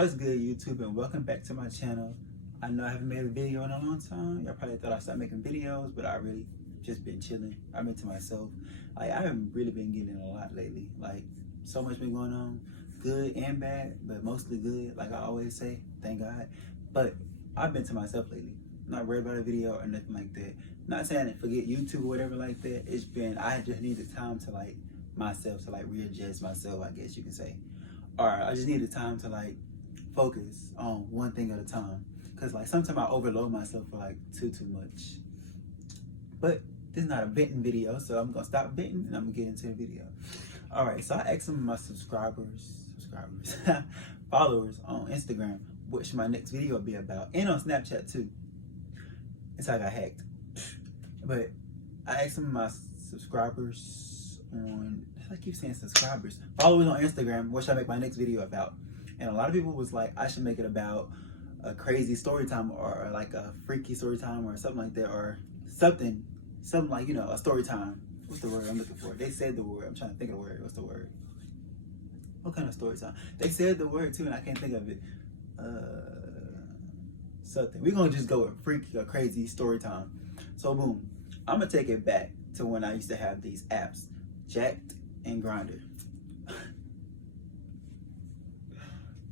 What's good, YouTube, and welcome back to my channel. I know I haven't made a video in a long time. Y'all probably thought I stopped making videos, but I really just been chilling. I've been to myself. I haven't really been getting a lot lately. Like, so much been going on, good and bad, but mostly good. Like I always say, thank God. But I've been to myself lately. Not worried about a video or nothing like that. Not saying that forget YouTube or whatever like that. It's been, I just needed time to like myself, to like readjust myself, I guess you can say. Or I just needed time to like focus on one thing at a time. Cause like sometimes I overload myself for like too much. But this is not a venting video, so I'm gonna stop venting and I'm gonna get into the video. All right, so I asked some of my followers on Instagram what should my next video be about, and on Snapchat too. And so I got hacked. But I asked some of my subscribers on, I keep saying subscribers, followers on Instagram, what should I make my next video about? And a lot of people was like, I should make it about a crazy story time, or like a freaky story time, or something like that, or something like, you know, a story time. What's the word I'm looking for? They said the word. I'm trying to think of the word. What's the word? What kind of story time? They said the word too, and I can't think of it. Something. We're gonna just go with freaky or crazy story time. So boom, I'm gonna take it back to when I used to have these apps, Jacked and Grindr.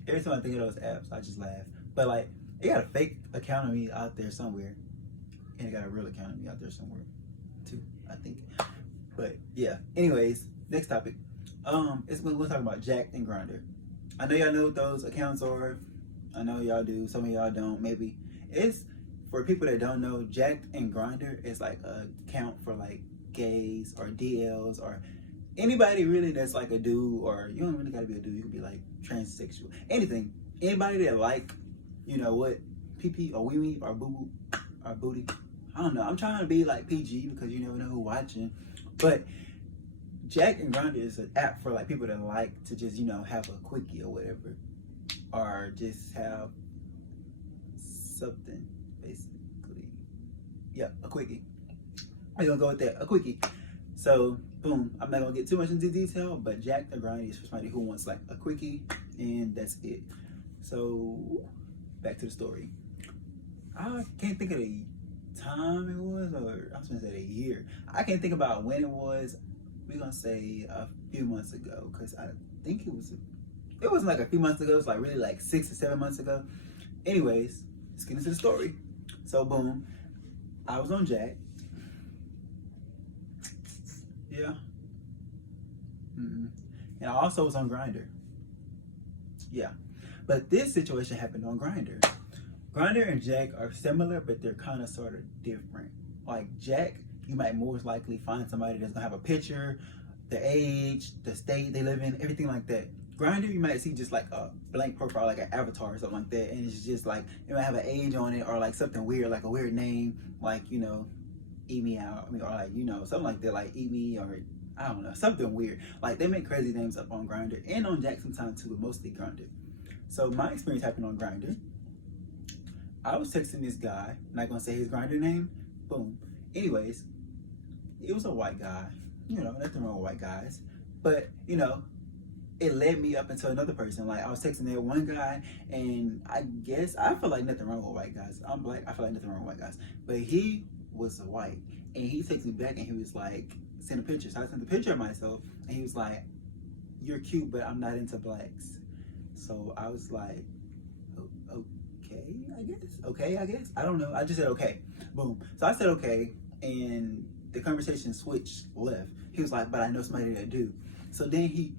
Every time I think of those apps, I just laugh. But like, it got a fake account of me out there somewhere, and it got a real account of me out there somewhere too, I think. But yeah. Anyways, next topic. We'll talk about Jacked and Grindr. I know y'all know what those accounts are. I know y'all do. Some of y'all don't. Maybe it's for people that don't know. Jacked and Grindr is like a account for like gays or DLs or anybody really that's like a dude, or you don't really gotta be a dude. You can be like transsexual, anything. Anybody that like, you know what, pee or wee wee or boo boo or booty. I don't know. I'm trying to be like PG because you never know who's watching. But Jacked and Grindr is an app for like people that like to just, you know, have a quickie or whatever, or just have something basically. Yeah, a quickie. I'm gonna go with that, a quickie. So boom, I'm not gonna get too much into detail, but Jacked or Grindr is for somebody who wants like a quickie, and that's it. So back to the story. I can't think of the time it was, or I was gonna say the year. I can't think about when it was. We're gonna say a few months ago, because I think it wasn't like a few months ago. It was like really like 6 or 7 months ago. Anyways, let's get into the story. So boom, I was on Jacked. Yeah. And I also was on Grindr. Yeah. But this situation happened on Grindr. Grindr and Jack are similar, but they're kind of sort of different. Like Jack, you might most likely find somebody that's gonna have a picture, the age, the state they live in, everything like that. Grindr, you might see just like a blank profile, like an avatar or something like that, and it's just like, it might have an age on it, or like something weird, like a weird name, like, you know, eat me out, I mean, or like, you know, something like that, like eat me, or I don't know, something weird. Like, they make crazy names up on Grindr and on Jack sometimes too, but mostly Grindr. So my experience happened on Grindr. I was texting this guy, not gonna say his Grindr name, boom. Anyways, it was a white guy, you know, nothing wrong with white guys, but you know, it led me up into another person. Like, I was texting that one guy, and I guess I feel like nothing wrong with white guys. I'm black, I feel like nothing wrong with white guys, but he was white, and he texted me back, and he was like, send a picture. So I sent a picture of myself, and he was like, you're cute, but I'm not into blacks. So I was like, okay, I guess. I don't know. I just said okay. Boom. So I said okay, and the conversation switched left. He was like, but I know somebody that do. So then he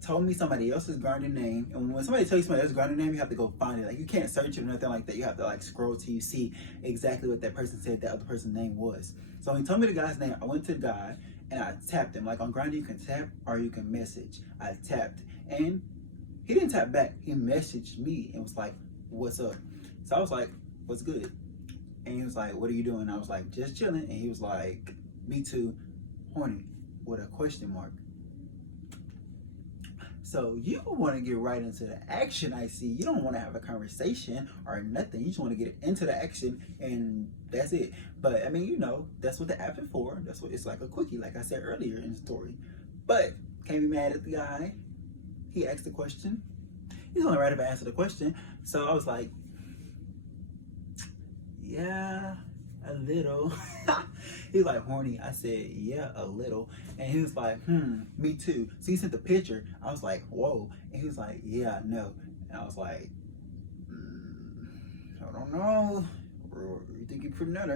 told me somebody else's Grindr name, and when somebody tells you somebody else's Grindr name, you have to go find it. Like, you can't search it or nothing like that. You have to like scroll till you see exactly what that person said that other person's name was. So when he told me the guy's name, I went to the guy and I tapped him. Like on Grindr, you can tap or you can message. I tapped, and he didn't tap back. He messaged me and was like, what's up? So I was like, what's good? And he was like, what are you doing? I was like, just chilling. And he was like, me too, horny, with a question mark. So you want to get right into the action, I see. You don't want to have a conversation or nothing. You just want to get into the action, and that's it. But I mean, you know, that's what the app is for. That's what it's like, a quickie, like I said earlier in the story. But can't be mad at the guy. He asked the question. He's only right if I answer the question. So I was like, yeah, a little. He was like, horny. I said, yeah, a little. And he was like, me too. So he sent the picture. I was like, whoa. And he was like, yeah, I know. And I was like, I don't know. You think you're pretty nut?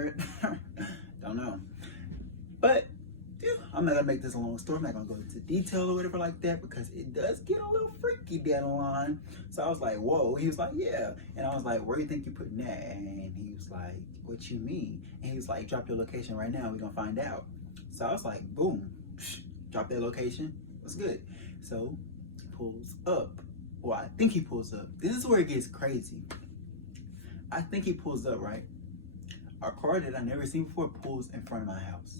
Don't know. But I'm not gonna make this a long story. I'm not gonna go into detail or whatever like that because it does get a little freaky down the line. So I was like, whoa. He was like, yeah. And I was like, where do you think you're putting that? And he was like, what you mean? And he was like, drop your location right now. We're gonna find out. So I was like, boom, drop that location. What's good? So he pulls up. Well, I think he pulls up. This is where it gets crazy. I think he pulls up, right? A car that I never seen before pulls in front of my house.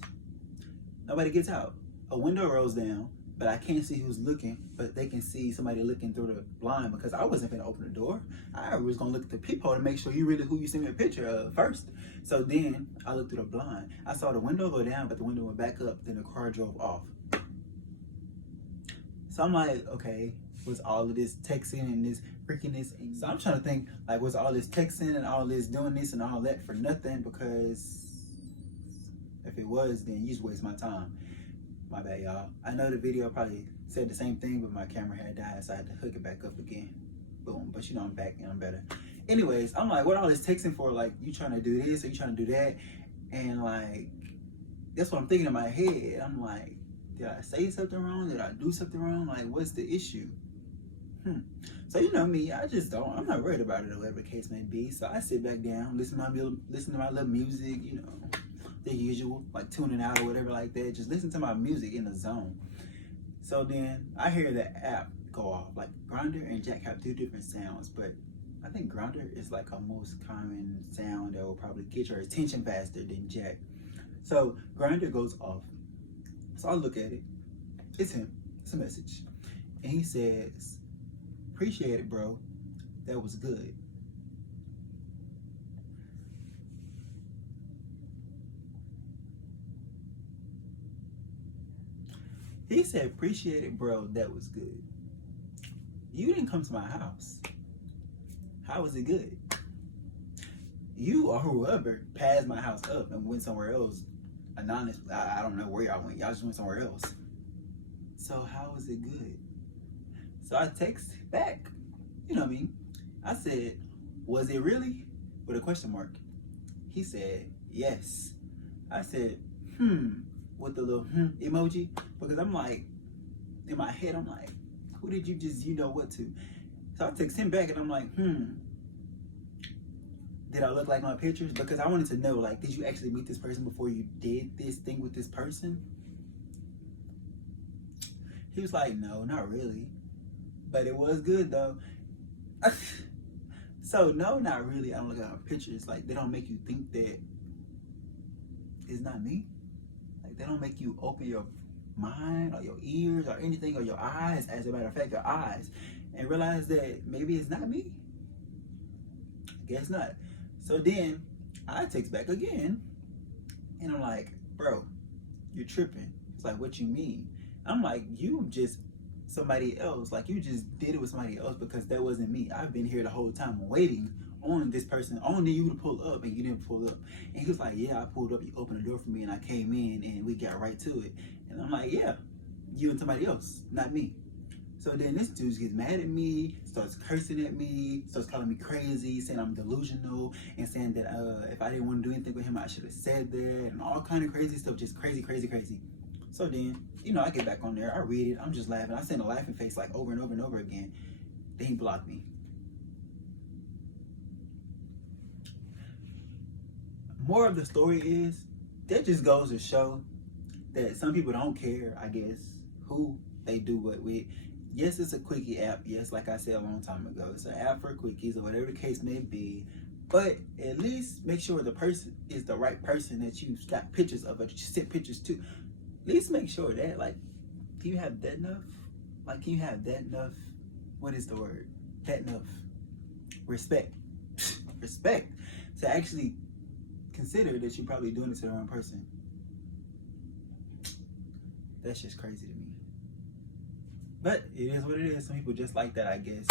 Nobody gets out. A window rolls down, but I can't see who's looking, but they can see somebody looking through the blind because I wasn't gonna open the door. I was gonna look at the peephole to make sure you really who you sent me a picture of first. So then I looked through the blind. I saw the window go down, but the window went back up, then the car drove off. So I'm like, okay, was all of this texting and this freakiness? And so I'm trying to think, like, was all this texting and all this doing this and all that for nothing? Because if it was, then you just waste my time. My bad, y'all. I know the video probably said the same thing, but my camera had died, so I had to hook it back up again. Boom. But you know I'm back and I'm better. Anyways, I'm like, what all this texting for? Like, you trying to do this or you trying to do that? And like, that's what I'm thinking in my head. I'm like, did I say something wrong? Did I do something wrong? Like, what's the issue? So you know me, I'm not worried about it or whatever the case may be. So I sit back down, listen to my little music, you know, the usual, like tuning out or whatever like that. Just listen to my music in the zone. So then I hear the app go off. Like Grindr and Jack have two different sounds, but I think Grindr is like a most common sound that will probably get your attention faster than Jack. So Grindr goes off. So I look at it. It's him. It's a message. And he says, appreciate it, bro. That was good. He said, appreciate it, bro. That was good. You didn't come to my house. How was it good? You or whoever passed my house up and went somewhere else. Anonymous. I don't know where y'all went. Y'all just went somewhere else. So how was it good? So I text back. You know what I mean? I said, was it really? With a question mark. He said, yes. I said, with the little emoji. Because I'm like, in my head, I'm like, who did you just, you know what to? So I text him back and I'm like, did I look like my pictures? Because I wanted to know, like, did you actually meet this person before you did this thing with this person? He was like, no, not really. But it was good though. So no, not really. I don't look at my pictures. Like, they don't make you think that it's not me. Like, they don't make you open your mind or your ears or anything, or your eyes, as a matter of fact, your eyes, and realize that maybe it's not me. Guess not. So then I text back again and I'm like, bro, you're tripping. It's like, what you mean? I'm like, you just somebody else. Like, you just did it with somebody else because that wasn't me. I've been here the whole time waiting on this person, on you to pull up, and you didn't pull up. And he was like, yeah, I pulled up, you opened the door for me and I came in and we got right to it. And I'm like, yeah, you and somebody else, not me. So then this dude gets mad at me, starts cursing at me, starts calling me crazy, saying I'm delusional, and saying that if I didn't want to do anything with him, I should have said that, and all kind of crazy stuff, just crazy, crazy, crazy. So then, you know, I get back on there, I read it, I'm just laughing. I send a laughing face like over and over and over again. Then he blocked me. More of the story is, that just goes to show that some people don't care, I guess, who they do what with. Yes, it's a quickie app. Yes, like I said a long time ago, it's an app for quickies or whatever the case may be. But at least make sure the person is the right person that you got pictures of, or that you sent pictures to. At least make sure that, like, can you have that enough? Like, can you have that enough? What is the word? That enough respect. Respect to actually consider that you're probably doing it to the wrong person. That's just crazy to me. But it is what it is. Some people just like that, I guess.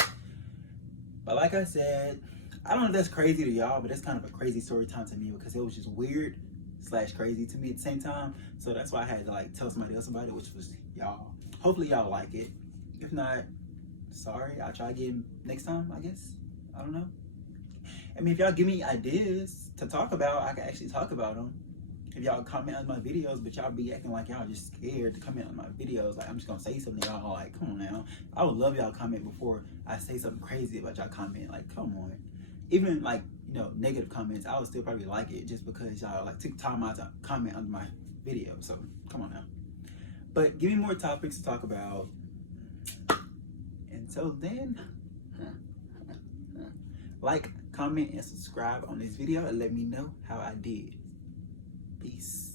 But like I said, I don't know if that's crazy to y'all, but that's kind of a crazy story time to me because it was just weird / crazy to me at the same time. So that's why I had to like tell somebody else about it, which was y'all. Hopefully y'all like it. If not, sorry. I'll try again next time, I guess. I don't know. I mean, if y'all give me ideas to talk about, I can actually talk about them. If y'all comment on my videos, but y'all be acting like y'all just scared to comment on my videos, like I'm just gonna say something, y'all like, come on now. I would love y'all comment before I say something crazy about y'all comment. Like, come on. Even like, you know, negative comments, I would still probably like it just because y'all like took time out to comment under my video. So come on now. But give me more topics to talk about. Until then, like, comment, and subscribe on this video and let me know how I did. Peace.